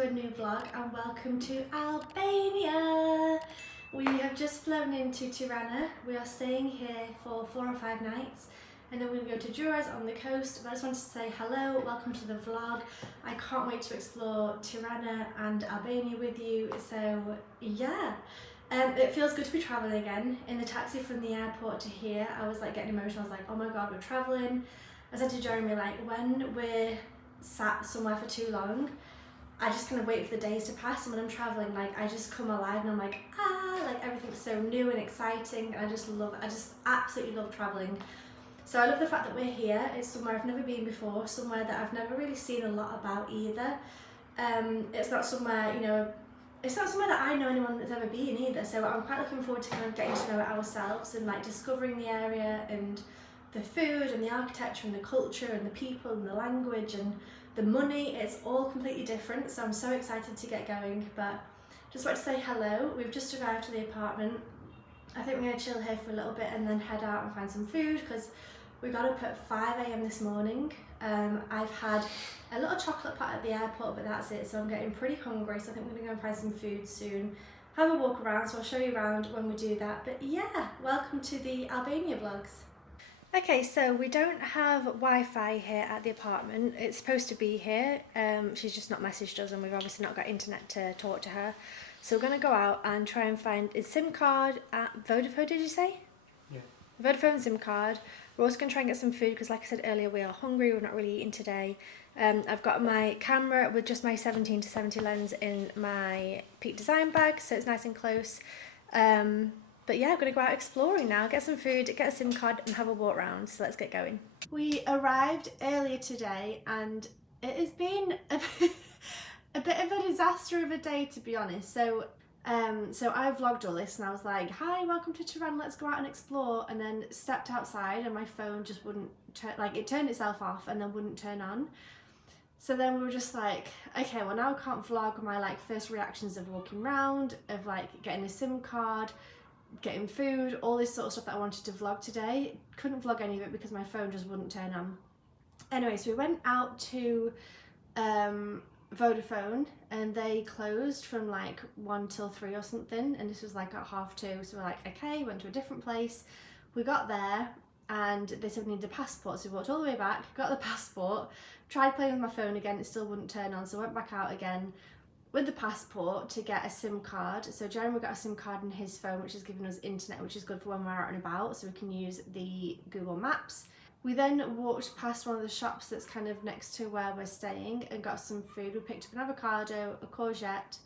to a new vlog and welcome to Albania. We have just flown into Tirana. We are staying here for 4 or 5 nights and then we're going to go to Juras on the coast. But I just wanted to say hello, welcome to the vlog. I can't wait to explore Tirana and Albania with you. So yeah, it feels good to be travelling again. In the taxi from the airport to here, I was like getting emotional. I was like, oh my god, we're travelling. I said to Jeremy, like, when we're sat somewhere for too long, I just kind of wait for the days to pass, and when I'm travelling, like, I just come alive and I'm like, like everything's so new and exciting, and I just absolutely love travelling. So I love the fact that we're here. It's somewhere I've never been before, somewhere that I've never really seen a lot about either. It's not somewhere, you know, it's not somewhere that I know anyone that's ever been either, so I'm quite looking forward to kind of getting to know it ourselves and like discovering the area and the food and the architecture and the culture and the people and the language and the money. It's all completely different, so I'm so excited to get going. But just want to say hello. We've just arrived to the apartment. I think we're going to chill here for a little bit and then head out and find some food because we got up at 5 AM this morning. I've had a little chocolate pot at the airport, but that's it, so I'm getting pretty hungry, so I think we're going to go and find some food soon. Have a walk around, so I'll show you around when we do that. But yeah, welcome to the Albania vlogs. Okay, so we don't have Wi-Fi here at the apartment. It's supposed to be here. She's just not messaged us and we've obviously not got internet to talk to her. So we're going to go out and try and find a SIM card at Vodafone, did you say? Yeah. Vodafone SIM card. We're also going to try and get some food because, like I said earlier, we are hungry. We're not really eating today. I've got my camera with just my 17 to 70 lens in my Peak Design bag, so it's nice and close. But yeah, I'm going to go out exploring now, get some food, get a SIM card and have a walk around, so let's get going. We arrived earlier today and it has been a bit of a disaster of a day, to be honest. So I vlogged all this and I was like, hi, welcome to Tirana, let's go out and explore, and then stepped outside and my phone just wouldn't turn, like it turned itself off and then wouldn't turn on. So then we were just like, okay, well now I can't vlog my like first reactions of walking around, of like getting a SIM card, getting food, all this sort of stuff that I wanted to vlog today. Couldn't vlog any of it because my phone just wouldn't turn on. Anyway, so we went out to Vodafone and they closed from like 1 till 3 or something, and this was like at 2:30, so we're like, okay, went to a different place. We got there and they said we needed a passport, so we walked all the way back, got the passport, tried playing with my phone again, it still wouldn't turn on, so I went back out again with the passport to get a SIM card. So Jeremy got a SIM card in his phone, which is giving us internet, which is good for when we're out and about, so we can use the Google Maps. We then walked past one of the shops that's kind of next to where we're staying and got some food. We picked up an avocado, a courgette,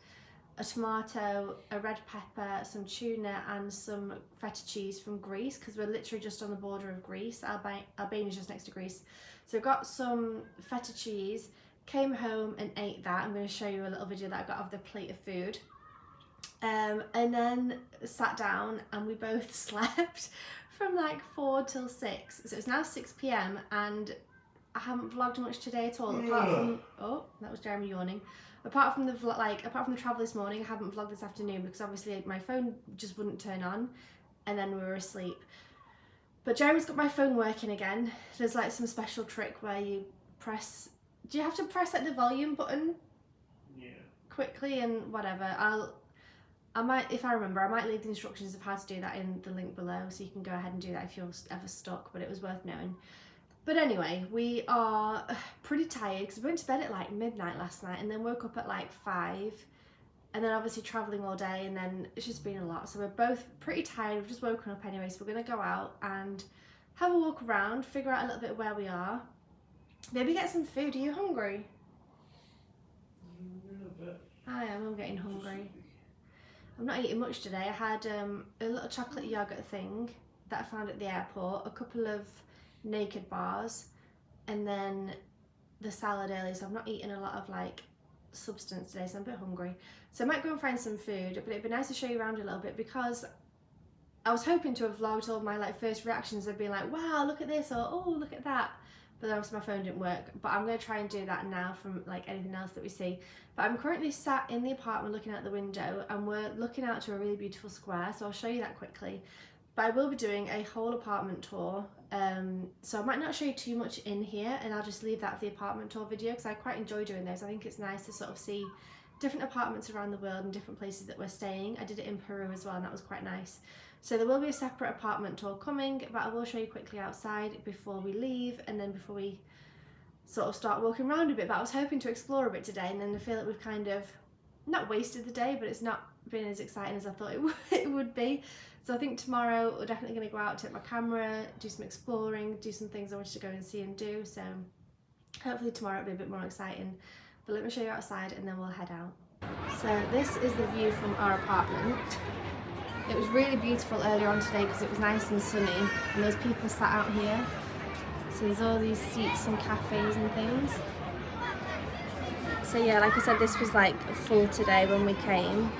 a tomato, a red pepper, some tuna and some feta cheese from Greece, because we're literally just on the border of Greece. Albania's just next to Greece. So got some feta cheese, came home and ate that. I'm going to show you a little video that I got of the plate of food. And then sat down and we both slept from like 4 till 6. So it's now 6 PM and I haven't vlogged much today at all, apart from, oh, that was Jeremy yawning. Apart from the travel this morning, I haven't vlogged this afternoon because obviously my phone just wouldn't turn on and then we were asleep. But Jeremy's got my phone working again. There's like some special trick where you press, do you have to press like the volume button? Yeah. Quickly and whatever. I might, if I remember, I might leave the instructions of how to do that in the link below, so you can go ahead and do that if you're ever stuck, but it was worth knowing. But anyway, we are pretty tired because we went to bed at like midnight last night and then woke up at like 5, and then obviously travelling all day, and then it's just been a lot. So we're both pretty tired, we've just woken up anyway, so we're going to go out and have a walk around, figure out a little bit where we are. Maybe get some food. Are you hungry? A little bit. I am, I'm getting hungry. I'm not eating much today. I had a little chocolate yogurt thing that I found at the airport, a couple of naked bars, and then the salad earlier, so I've not eaten a lot of like substance today, so I'm a bit hungry. So I might go and find some food, but it'd be nice to show you around a little bit because I was hoping to have vlogged all my like first reactions of being like, wow, look at this, or oh, look at that. But then obviously my phone didn't work, but I'm going to try and do that now from like anything else that we see. But I'm currently sat in the apartment looking out the window and we're looking out to a really beautiful square, so I'll show you that quickly. But I will be doing a whole apartment tour, so I might not show you too much in here and I'll just leave that for the apartment tour video because I quite enjoy doing those. I think it's nice to sort of see different apartments around the world and different places that we're staying. I did it in Peru as well, and that was quite nice. So there will be a separate apartment tour coming, but I will show you quickly outside before we leave, and then before we sort of start walking around a bit. But I was hoping to explore a bit today, and then I feel like we've kind of not wasted the day, but it's not been as exciting as I thought it would be. So I think tomorrow we're definitely going to go out, take my camera, do some exploring, do some things I wanted to go and see and do. So hopefully tomorrow it'll be a bit more exciting. But let me show you outside and then we'll head out. So this is the view from our apartment. It was really beautiful earlier on today because it was nice and sunny, and there's people sat out here. So there's all these seats and cafes and things. So yeah, like I said, this was like full today when we came.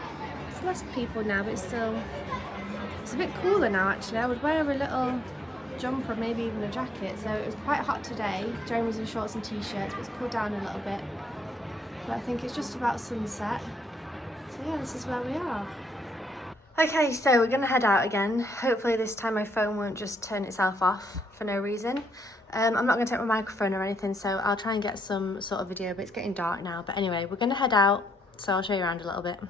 There's less people now, but it's a bit cooler now actually. I would wear a little jumper, maybe even a jacket. So it was quite hot today. Jeremy was in shorts and t-shirts, but it's cooled down a little bit. But I think it's just about sunset. So yeah, this is where we are. Okay, so we're gonna head out again. Hopefully this time my phone won't just turn itself off for no reason. I'm not going to take my microphone or anything, so I'll try and get some sort of video, but it's getting dark now. But anyway, we're going to head out, so I'll show you around a little bit.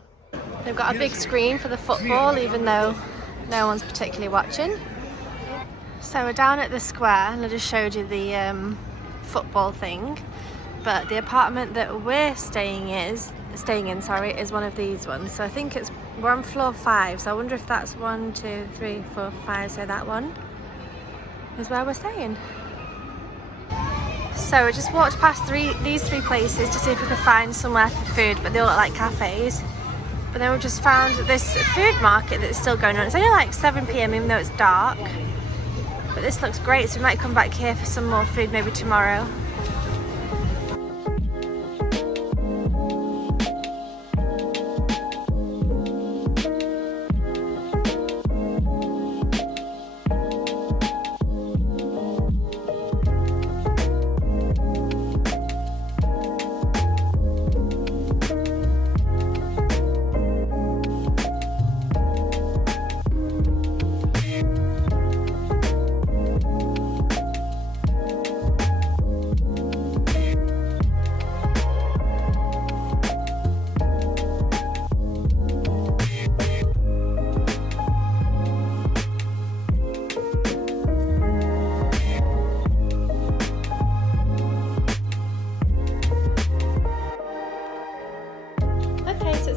They've got a big screen for the football, even though no one's particularly watching. So we're down at the square, and I just showed you the football thing. But the apartment that we're staying in, is one of these ones. So I think we're on floor 5, so I wonder if that's 1, 2, 3, 4, 5, so that one is where we're staying. So we just walked past these three places to see if we could find somewhere for food, but they all look like cafes. But then we just found this food market that's still going on. It's only like 7 PM even though it's dark. But this looks great, so we might come back here for some more food maybe tomorrow.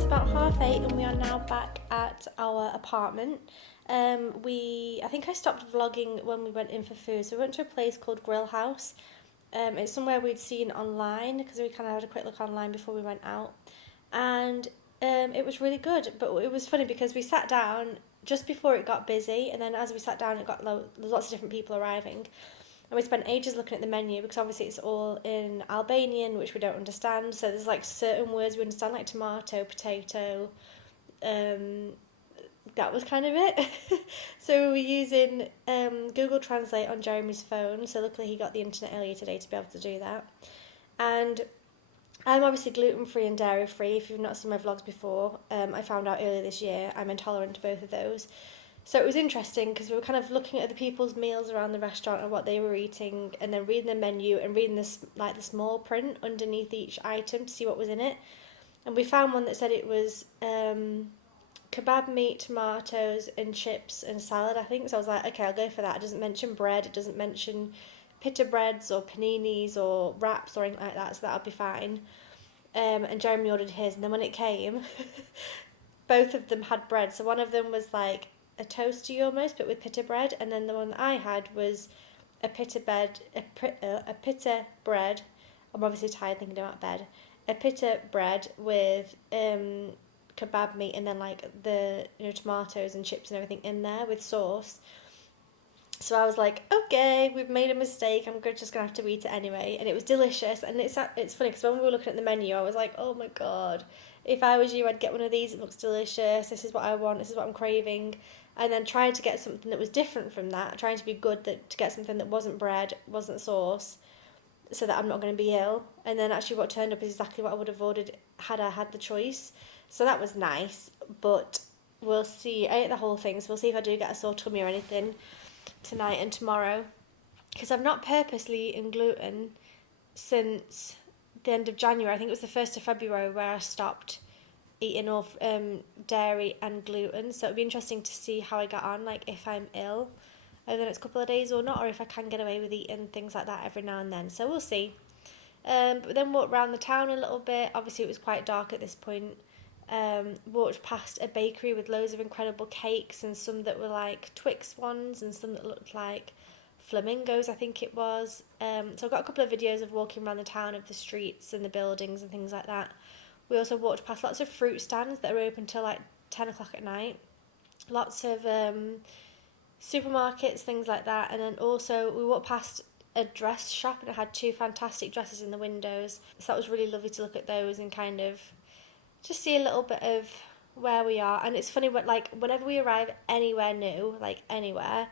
About 8:30 and we are now back at our apartment. I think I stopped vlogging when we went in for food, so we went to a place called Grill House. It's somewhere we'd seen online because we kind of had a quick look online before we went out, and it was really good. But it was funny because we sat down just before it got busy, and then as we sat down it got lots of different people arriving. And we spent ages looking at the menu because obviously it's all in Albanian, which we don't understand. So there's like certain words we understand, like tomato, potato. That was kind of it. So we were using Google Translate on Jeremy's phone. So luckily he got the internet earlier today to be able to do that. And I'm obviously gluten-free and dairy-free. If you've not seen my vlogs before, I found out earlier this year I'm intolerant to both of those. So it was interesting because we were kind of looking at the people's meals around the restaurant and what they were eating, and then reading the menu and reading this like the small print underneath each item to see what was in it. And we found one that said it was kebab meat, tomatoes and chips and salad, I think. So I was like, okay, I'll go for that. It doesn't mention bread, it doesn't mention pita breads or paninis or wraps or anything like that, so that'll be fine. And Jeremy ordered his, and then when it came, both of them had bread. So one of them was like a toasty almost, but with pita bread, and then the one that I had was a pita bread. I'm obviously tired thinking about bed. A pita bread with kebab meat, and then like the tomatoes and chips and everything in there with sauce. So I was like, okay, we've made a mistake. I'm just gonna have to eat it anyway, and it was delicious. And it's funny because when we were looking at the menu, I was like, oh my god, if I was you, I'd get one of these. It looks delicious. This is what I want. This is what I'm craving. And then trying to get something that was different from that, trying to be good, to get something that wasn't bread, wasn't sauce, so that I'm not going to be ill. And then actually what turned up is exactly what I would have ordered had I had the choice. So that was nice, but we'll see. I ate the whole thing, so we'll see if I do get a sore tummy or anything tonight and tomorrow. Because I've not purposely eaten gluten since the end of January. I think it was the 1st of February where I stopped eating all dairy and gluten, so it'd be interesting to see how I get on, like if I'm ill over the next couple of days or not, or if I can get away with eating things like that every now and then, so we'll see. But then walked around the town a little bit. Obviously it was quite dark at this point. Walked past a bakery with loads of incredible cakes, and some that were like Twix ones and some that looked like flamingos, I think it was. So I've got a couple of videos of walking around the town, of the streets and the buildings and things like that. We also walked past lots of fruit stands that are open till like 10 o'clock at night. Lots of supermarkets, things like that. And then also we walked past a dress shop, and it had 2 fantastic dresses in the windows. So that was really lovely to look at those and kind of just see a little bit of where we are. And it's funny, like whenever we arrive anywhere new, like anywhere,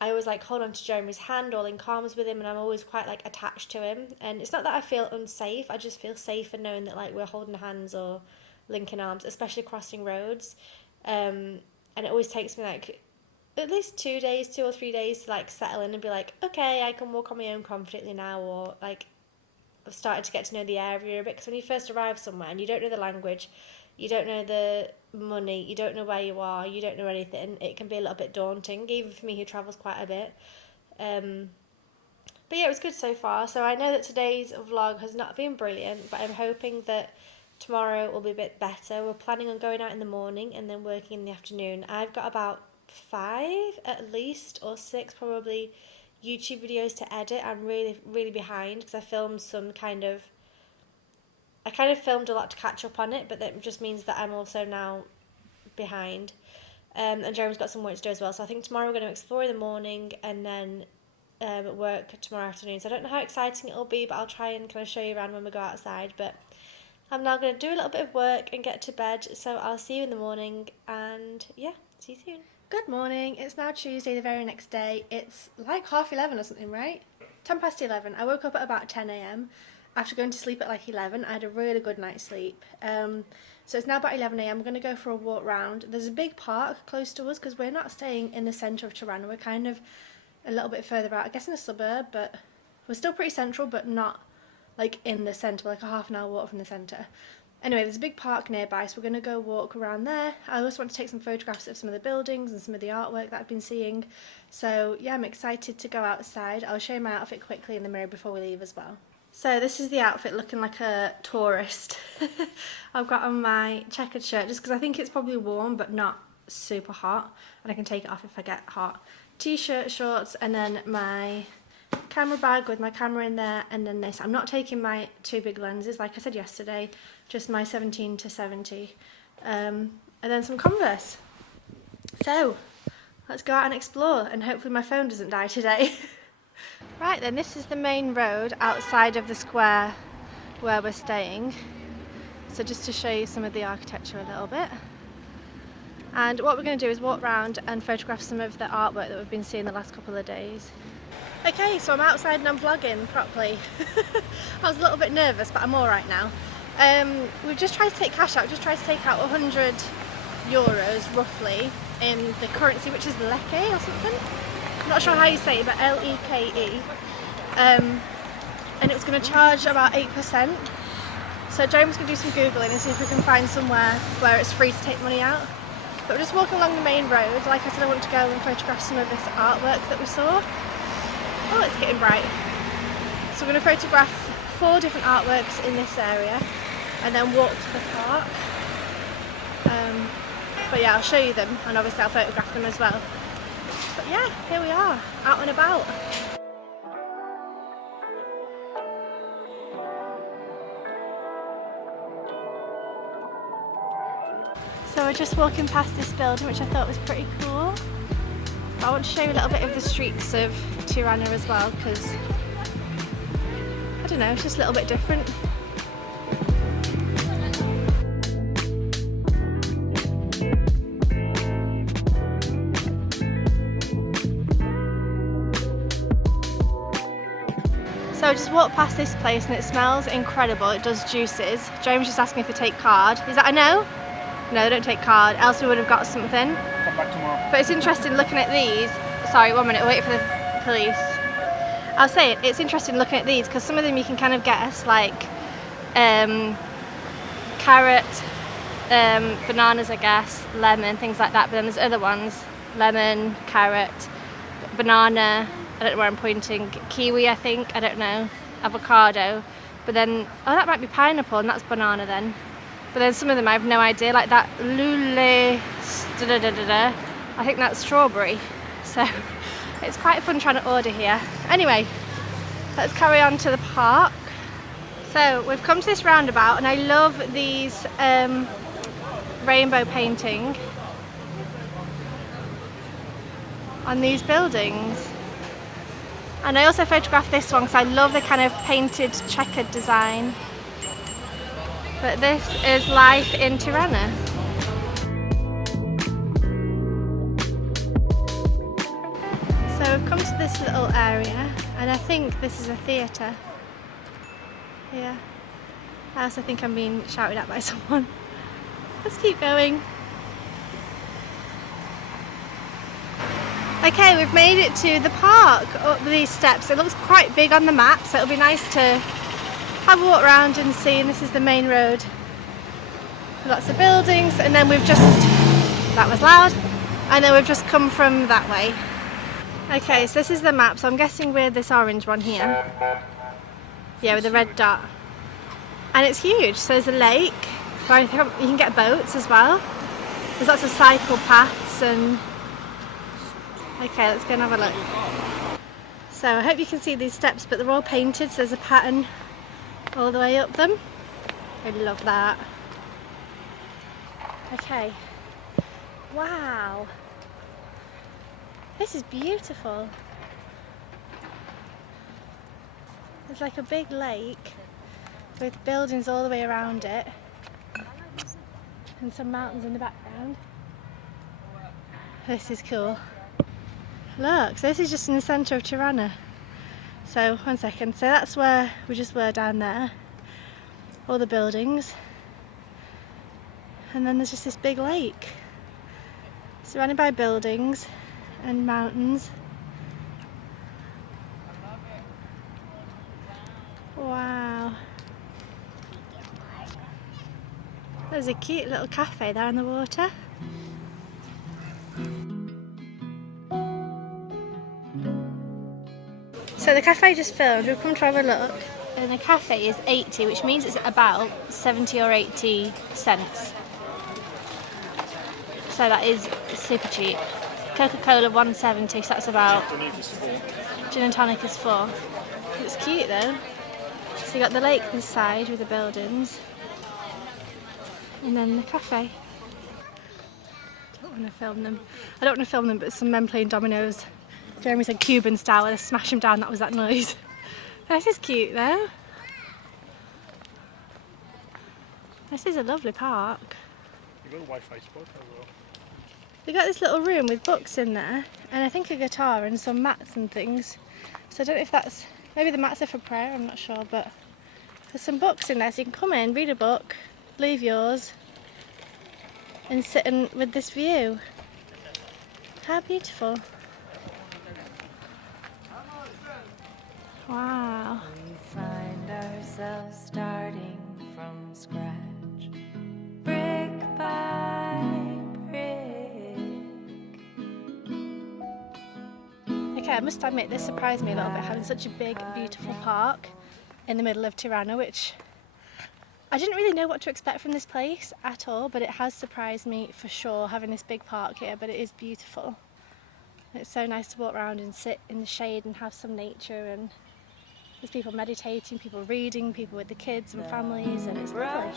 I always like hold on to Jeremy's hand or link arms with him, and I'm always quite like attached to him. And it's not that I feel unsafe, I just feel safer knowing that like we're holding hands or linking arms, especially crossing roads. And it always takes me like at least 2 or 3 days to like settle in and be like, okay, I can walk on my own confidently now, or like I've started to get to know the area a bit. Because when you first arrive somewhere and you don't know the language, you don't know the money, you don't know where you are, you don't know anything, it can be a little bit daunting, even for me who travels quite a bit. But yeah, it was good so far. So I know that today's vlog has not been brilliant, but I'm hoping that tomorrow will be a bit better. We're planning on going out in the morning and then working in the afternoon. I've got about 5 at least, or 6 probably, YouTube videos to edit. I'm really behind because I filmed I kind of filmed a lot to catch up on it, but that just means that I'm also now behind. And Jeremy's got some work to do as well, so I think tomorrow we're going to explore in the morning and then work tomorrow afternoon. So I don't know how exciting it'll be, but I'll try and kind of show you around when we go outside. But I'm now going to do a little bit of work and get to bed, so I'll see you in the morning, and yeah, see you soon. Good morning, it's now Tuesday, the very next day. It's like 11:30 or something, right? 11:10. I woke up at about 10 a.m. after going to sleep at like 11. I had a really good night's sleep. So it's now about 11 a.m. I'm going to go for a walk round. There's a big park close to us because we're not staying in the centre of Tirana. We're kind of a little bit further out, I guess in a suburb, but we're still pretty central, but not like in the centre, like a half an hour walk from the centre. Anyway, there's a big park nearby, so we're going to go walk around there. I also want to take some photographs of some of the buildings and some of the artwork that I've been seeing. So yeah, I'm excited to go outside. I'll show you my outfit quickly in the mirror before we leave as well. So this is the outfit, looking like a tourist. I've got on my checkered shirt just because I think it's probably warm but not super hot, and I can take it off if I get hot. T-shirt, shorts, and then my camera bag with my camera in there, and then this. I'm not taking my 2 big lenses like I said yesterday, just my 17-70, and then some Converse. So let's go out and explore, and hopefully my phone doesn't die today. Right then, this is the main road outside of the square where we're staying. So just to show you some of the architecture a little bit. And what we're going to do is walk around and photograph some of the artwork that we've been seeing the last couple of days. Okay, so I'm outside and I'm vlogging properly. I was a little bit nervous, but I'm alright now. We've just tried to take cash out, just tried to take out €100 roughly in the currency, which is leke or something. I'm not sure how you say it, but L-E-K-E. And it was going to charge about 8%. So Jeremy's going to do some Googling and see if we can find somewhere where it's free to take money out. But we're just walking along the main road. Like I said, I want to go and photograph some of this artwork that we saw. Oh, it's getting bright. So we're going to photograph 4 different artworks in this area and then walk to the park. But yeah, I'll show you them, and obviously I'll photograph them as well. But yeah, here we are, out and about. So we're just walking past this building, which I thought was pretty cool. But I want to show you a little bit of the streets of Tirana as well, because I don't know, it's just a little bit different. So I just walked past this place and it smells incredible. It does juices. James just asked me if they take card. Is that a no? No, they don't take card, else we would have got something. Come back tomorrow. But it's interesting looking at these. Sorry, 1 minute, wait for the police. I'll say it, it's interesting looking at these because some of them you can kind of guess, like carrot, bananas, I guess, lemon, things like that. But then there's other ones, lemon, carrot, banana, I don't know where I'm pointing, kiwi I think, I don't know, avocado. But then, oh, that might be pineapple, and that's banana then. But then some of them I have no idea, like that lule, I think that's strawberry. So it's quite fun trying to order here. Anyway, let's carry on to the park. So we've come to this roundabout, and I love these rainbow painting on these buildings. And I also photographed this one because I love the kind of painted checkered design. But this is life in Tirana. So we've come to this little area, and I think this is a theatre. Yeah. I also think I'm being shouted at by someone. Let's keep going. Okay, we've made it to the park up these steps. It looks quite big on the map, so it'll be nice to have a walk around and see. And this is the main road. Lots of buildings, and then we've just, that was loud, and then we've just come from that way. Okay, so this is the map, so I'm guessing we're this orange one here. Yeah, with the red dot. And it's huge, so there's a lake where I think you can get boats as well. There's lots of cycle paths and... Okay, let's go and have a look. So I hope you can see these steps, but they're all painted, so there's a pattern all the way up them. I love that. Okay. Wow. This is beautiful. There's like a big lake with buildings all the way around it and some mountains in the background. This is cool. Look, so this is just in the centre of Tirana. So, one second, so that's where we just were down there. All the buildings. And then there's just this big lake. Surrounded by buildings and mountains. Wow. There's a cute little cafe there in the water. So the cafe just filmed, we've come to have a look, and the cafe is 80, which means it's about 70 or 80 cents. So that is super cheap. Coca-Cola 170, so that's about, gin and tonic is 4. It's cute though. So you got the lake this side with the buildings, and then the cafe. I don't want to film them. I don't want to film them, but some men playing dominoes. Jeremy said Cuban style, and I smash him down, that was that noise. This is cute though. This is a lovely park. You've got a Wi-Fi spot as well. They've got this little room with books in there, and I think a guitar and some mats and things. So I don't know if that's, maybe the mats are for prayer, I'm not sure, but there's some books in there, so you can come in, read a book, leave yours, and sit with this view. How beautiful. Wow. We find ourselves starting from scratch, brick by brick. Okay, I must admit this surprised me a little bit, having such a big, beautiful park in the middle of Tirana, which I didn't really know what to expect from this place at all, but it has surprised me for sure, having this big park here, but it is beautiful. It's so nice to walk around and sit in the shade and have some nature, and there's people meditating, people reading, people with the kids and families, and it's lovely.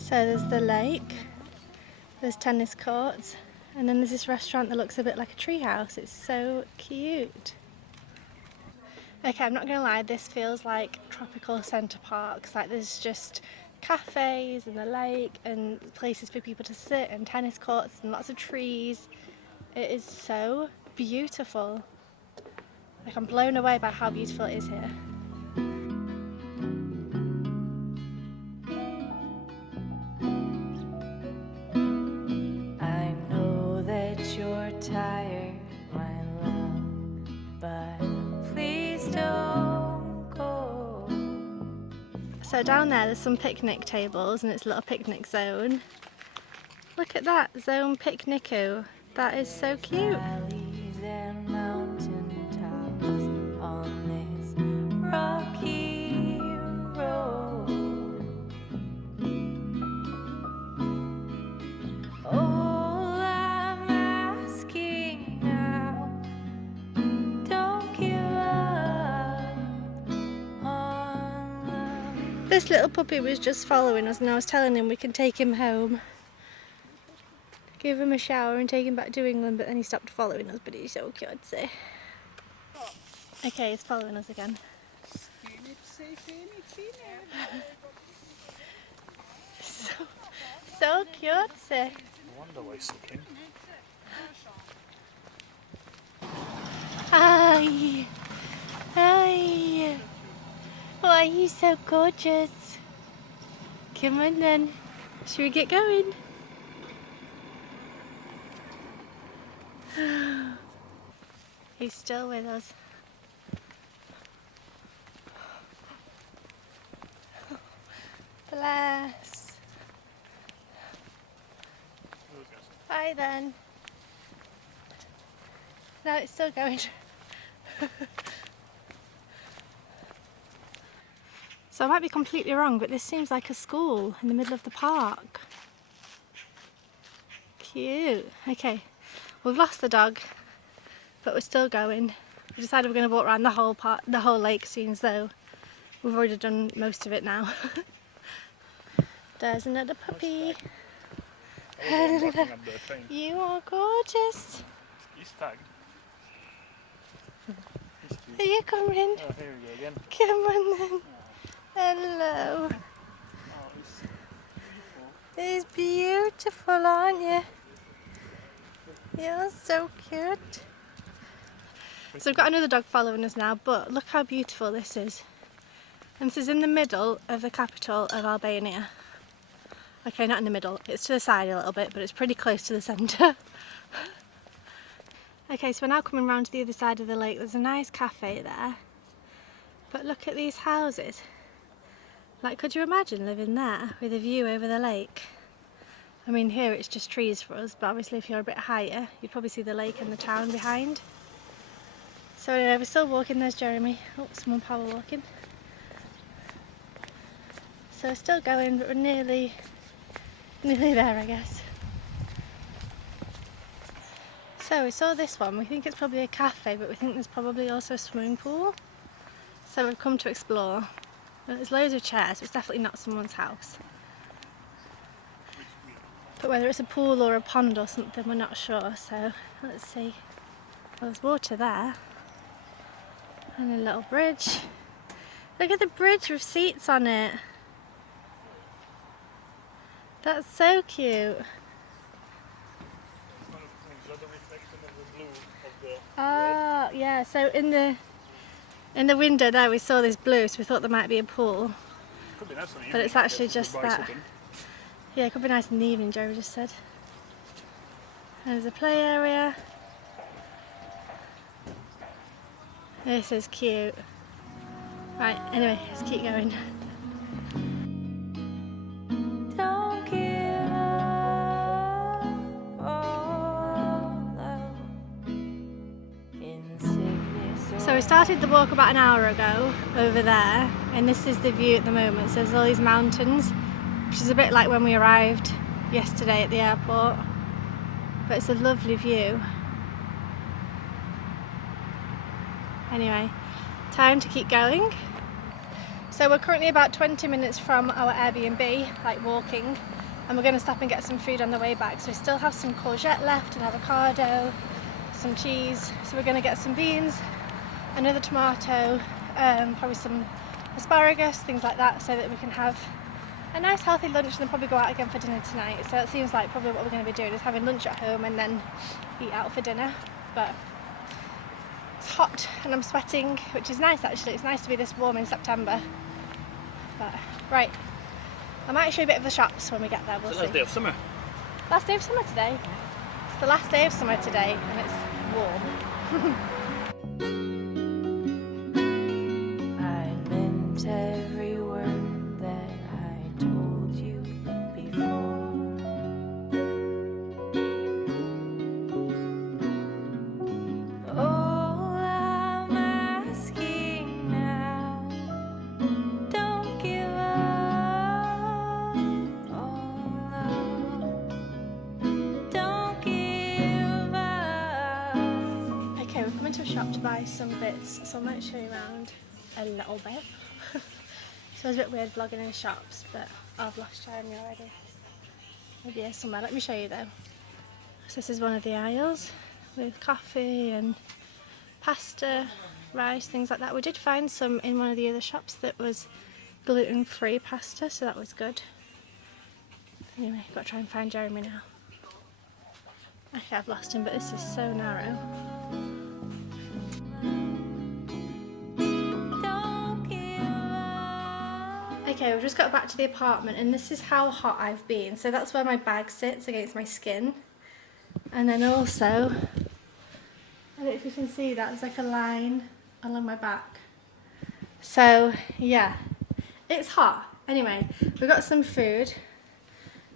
So there's the lake, there's tennis courts, and then there's this restaurant that looks a bit like a tree house. It's so cute. Okay, I'm not gonna lie, this feels like tropical centre parks. Like there's just cafes and the lake and places for people to sit and tennis courts and lots of trees. It is so beautiful. Like, I'm blown away by how beautiful it is here. I know that you're tired, my love, but please don't go. So down there there's some picnic tables and it's a little picnic zone. Look at that, zone picnico. That is so cute. Valleys and mountain tops on this rocky road. All I'm asking now, don't give up on love. This little puppy was just following us and I was telling him we can take him home. Give him a shower and take him back to England, but then he stopped following us, but he's so cute. Okay, he's following us again. So cute. I wonder why he's looking. Hi. Hi. Why are you so gorgeous? Come on then. Should we get going? He's still with us. Bless. Bye then. No, it's still going. So I might be completely wrong, but this seems like a school in the middle of the park. Cute. Okay, we've lost the dog, but we're still going. We decided we're going to walk around the whole park, the whole lake, seeing as though we've already done most of it now. There's another puppy. You are gorgeous. He's tagged. Are you coming? Oh, here we go again. Come on then. Hello. Oh, It's beautiful, aren't you? You're so cute. So we've got another dog following us now, but look how beautiful this is. And this is in the middle of the capital of Albania. Okay, not in the middle, it's to the side a little bit, but it's pretty close to the centre. Okay, so we're now coming round to the other side of the lake. There's a nice cafe there. But look at these houses. Like, could you imagine living there with a view over the lake? I mean, here it's just trees for us, but obviously if you're a bit higher, you'd probably see the lake and the town behind. So anyway, we're still walking. There's Jeremy. Oh, someone power walking. So we're still going, but we're nearly there, I guess. So we saw this one. We think it's probably a cafe, but we think there's probably also a swimming pool. So we've come to explore. There's loads of chairs, but it's definitely not someone's house. But whether it's a pool or a pond or something, we're not sure. So let's see. Well, there's water there. And a little bridge. Look at the bridge with seats on it. That's so cute. Ah, yeah, so in the window there we saw this blue, so we thought there might be a pool. Could be nice in the But it's evening, actually to just buy that. something. Yeah, it could be nice in the evening, Jerry just said. And there's a play area. This is cute. Right, anyway, let's keep going. Don't give up on love. In sickness So we started the walk about an hour ago over there, and this is the view at the moment. So there's all these mountains, which is a bit like when we arrived yesterday at the airport, but it's a lovely view. Anyway, time to keep going. So we're currently about 20 minutes from our Airbnb, like walking, and we're going to stop and get some food on the way back. So we still have some courgette left, and avocado, some cheese. So we're going to get some beans, another tomato, probably some asparagus, things like that, so that we can have a nice healthy lunch and then probably go out again for dinner tonight. So it seems like probably what we're going to be doing is having lunch at home and then eat out for dinner. But it's hot and I'm sweating, which is nice actually. It's nice to be this warm in September. But right, I might show you a bit of the shops when we get there. We'll see. Last day of summer. Last day of summer today. It's the last day of summer today and it's warm. I meant every word that I told you before. All I'm asking now, don't give up on love. Don't give up. Okay, we're coming to a shop to buy some bits, so I might show you around a little bit. So it's a bit weird vlogging in shops, but I've lost Jeremy already. Maybe here's somewhere. Let me show you though. So this is one of the aisles with coffee and pasta, rice, things like that. We did find some in one of the other shops that was gluten-free pasta, so that was good. Anyway, got to try and find Jeremy now. Okay, I've lost him, but this is so narrow. Don't give up. Okay, we've just got back to the apartment and this is how hot I've been. So that's where my bag sits against my skin. And then also, I don't know if you can see that, there's like a line along my back. So yeah, it's hot. Anyway, we got some food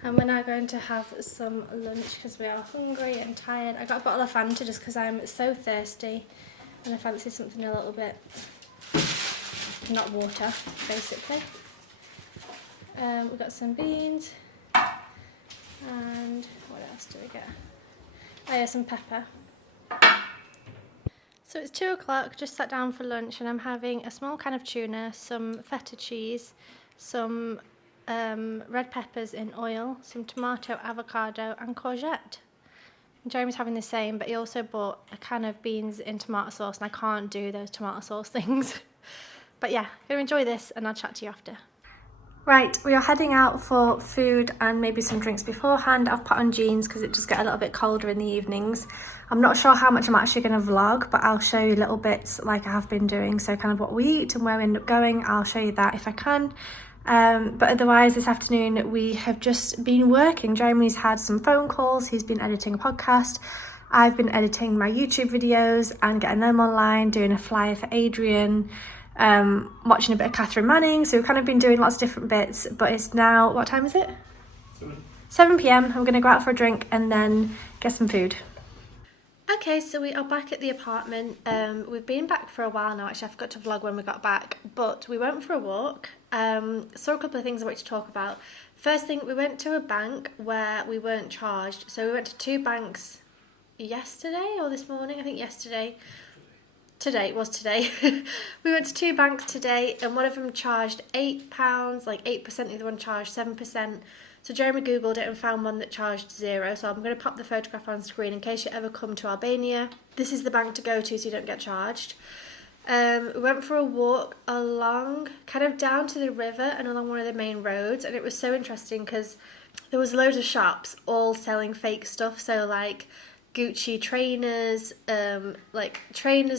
and we're now going to have some lunch because we are hungry and tired. I got a bottle of Fanta just because I'm so thirsty and I fancy something a little bit, not water, basically. We've got some beans and what else do we get? Oh yeah, some pepper. So it's 2 o'clock, just sat down for lunch and I'm having a small can of tuna, some feta cheese, some red peppers in oil, some tomato, avocado and courgette. And Jeremy's having the same, but he also bought a can of beans in tomato sauce and I can't do those tomato sauce things. But yeah, gonna enjoy this and I'll chat to you after. Right, we are heading out for food and maybe some drinks beforehand. I've put on jeans because it does get a little bit colder in the evenings. I'm not sure how much I'm actually going to vlog, but I'll show you little bits like I have been doing. So kind of what we eat and where we end up going, I'll show you that if I can. But otherwise this afternoon we have just been working. Jeremy's had some phone calls, he's been editing a podcast. I've been editing my YouTube videos and getting them online, doing a flyer for Adrian. Watching a bit of Catherine Manning, so we've kind of been doing lots of different bits, but it's now, what time is it? 7 p.m. I'm going to go out for a drink and then get some food. Okay, so we are back at the apartment. We've been back for a while now. Actually, I forgot to vlog when we got back, but we went for a walk. Saw a couple of things I wanted to talk about. First thing, we went to a bank where we weren't charged. So we went to 2 banks yesterday or this morning, I think yesterday. Today, it was today. We went to 2 banks today and one of them charged £8, like 8%, the other one charged 7%. So Jeremy googled it and found one that charged 0. So I'm going to pop the photograph on screen in case you ever come to Albania. This is the bank to go to so you don't get charged. We went for a walk along, kind of down to the river and along one of the main roads, and it was so interesting because there was loads of shops all selling fake stuff. So like Gucci trainers,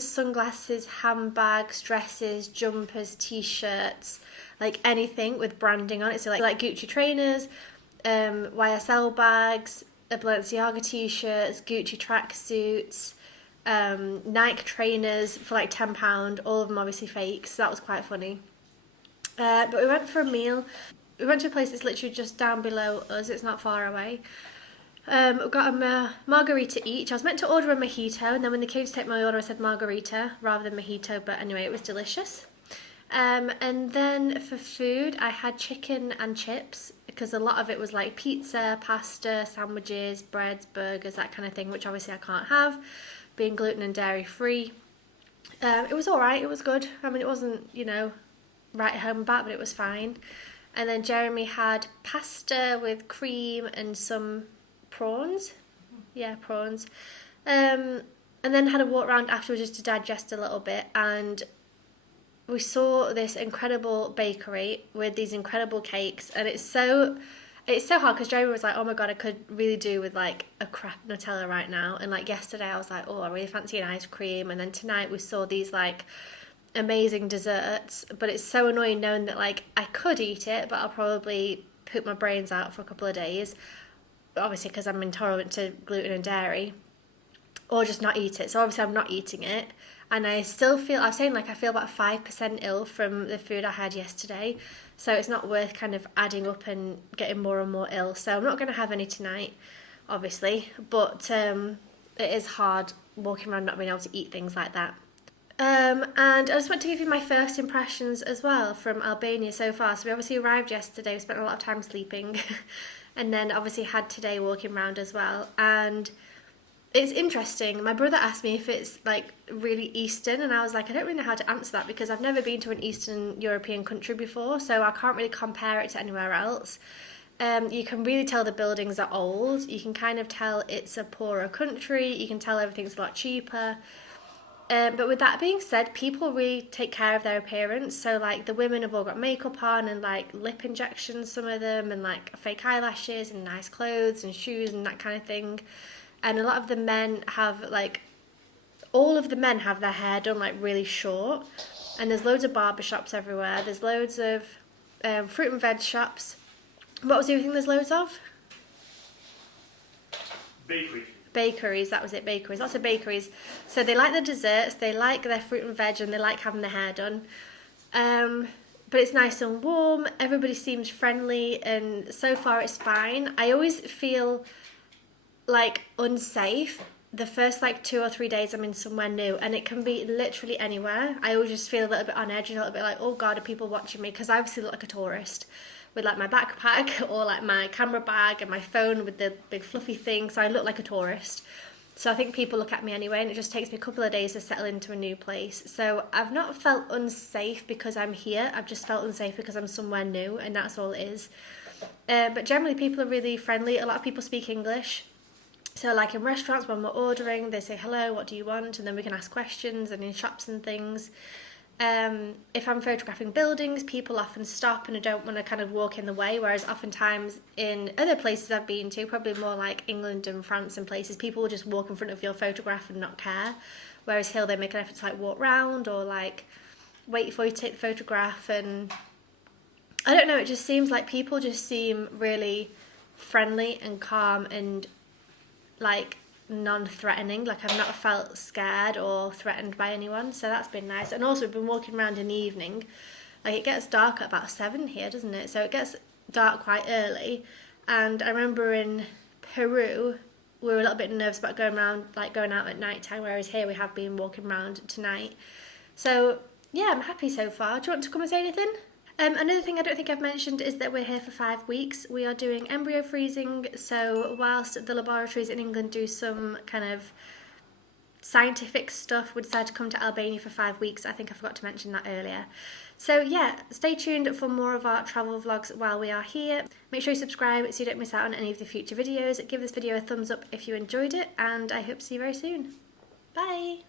sunglasses, handbags, dresses, jumpers, t-shirts, like anything with branding on it. So like Gucci trainers, YSL bags, Balenciaga t-shirts, Gucci tracksuits, Nike trainers for like £10, all of them obviously fake, so that was quite funny. But we went for a meal. We went to a place that's literally just down below us, it's not far away. We got a margarita each. I was meant to order a mojito, and then when they came to take my order I said margarita rather than mojito, but anyway, it was delicious. And then for food I had chicken and chips because a lot of it was like pizza, pasta, sandwiches, breads, burgers, that kind of thing, which obviously I can't have being gluten and dairy free. It was alright, it was good. I mean, it wasn't, you know, right at home about, but it was fine. And then Jeremy had pasta with cream and some prawns. Yeah, prawns. And then had a walk around afterwards just to digest a little bit, and we saw this incredible bakery with these incredible cakes, and it's so hard because Jeremy was like, oh my god, I could really do with like a crap Nutella right now. And like yesterday I was like, oh, I really fancy an ice cream. And then tonight we saw these like amazing desserts, but it's so annoying knowing that like I could eat it, but I'll probably poop my brains out for a couple of days, obviously because I'm intolerant to gluten and dairy, or just not eat it. So obviously I'm not eating it, and I still feel, I was saying like I feel about 5% ill from the food I had yesterday, so it's not worth kind of adding up and getting more and more ill. So I'm not going to have any tonight, obviously, but it is hard walking around not being able to eat things like that. And I just want to give you my first impressions as well from Albania so far. So we obviously arrived yesterday, we spent a lot of time sleeping, and then obviously had today walking around as well. And it's interesting. My brother asked me if it's like really Eastern, and I was like, I don't really know how to answer that because I've never been to an Eastern European country before, so I can't really compare it to anywhere else. You can really tell the buildings are old. You can kind of tell it's a poorer country. You can tell everything's a lot cheaper. But with that being said, people really take care of their appearance. So like the women have all got makeup on and like lip injections, some of them, and like fake eyelashes and nice clothes and shoes and that kind of thing. And a lot of the men have like, all of the men have their hair done like really short. And there's loads of barber shops everywhere. There's loads of fruit and veg shops. What was the other thing there's loads of? Bakeries, that was it, bakeries. Lots of bakeries. So they like the desserts, they like their fruit and veg, and they like having their hair done. But it's nice and warm. Everybody seems friendly, and so far it's fine. I always feel like unsafe the first like 2 or 3 days I'm in somewhere new, and it can be literally anywhere. I always just feel a little bit on edge and a little bit like, oh god, are people watching me? Because I obviously look like a tourist with like my backpack or like my camera bag and my phone with the big fluffy thing, so I look like a tourist. So I think people look at me anyway, and it just takes me a couple of days to settle into a new place. So I've not felt unsafe because I'm here, I've just felt unsafe because I'm somewhere new, and that's all it is. But generally people are really friendly. A lot of people speak English. So like in restaurants when we're ordering, they say hello, what do you want? And then we can ask questions, and in shops and things. If I'm photographing buildings, people often stop and I don't want to kind of walk in the way, whereas oftentimes in other places I've been to, probably more like England and France and places, people will just walk in front of your photograph and not care, whereas here they make an effort to like walk round or like wait for you to take the photograph. And I don't know, it just seems like people just seem really friendly and calm and like non-threatening. Like I've not felt scared or threatened by anyone, so that's been nice. And also we've been walking around in the evening, like it gets dark at about 7 here, doesn't it? So it gets dark quite early. And I remember in Peru we were a little bit nervous about going out at night time, whereas here we have been walking around tonight. So yeah, I'm happy so far. Do you want to come and say anything? Another thing I don't think I've mentioned is that we're here for 5 weeks. We are doing embryo freezing, so whilst the laboratories in England do some kind of scientific stuff, we decided to come to Albania for 5 weeks. I think I forgot to mention that earlier. So yeah, stay tuned for more of our travel vlogs while we are here. Make sure you subscribe so you don't miss out on any of the future videos. Give this video a thumbs up if you enjoyed it, and I hope to see you very soon. Bye!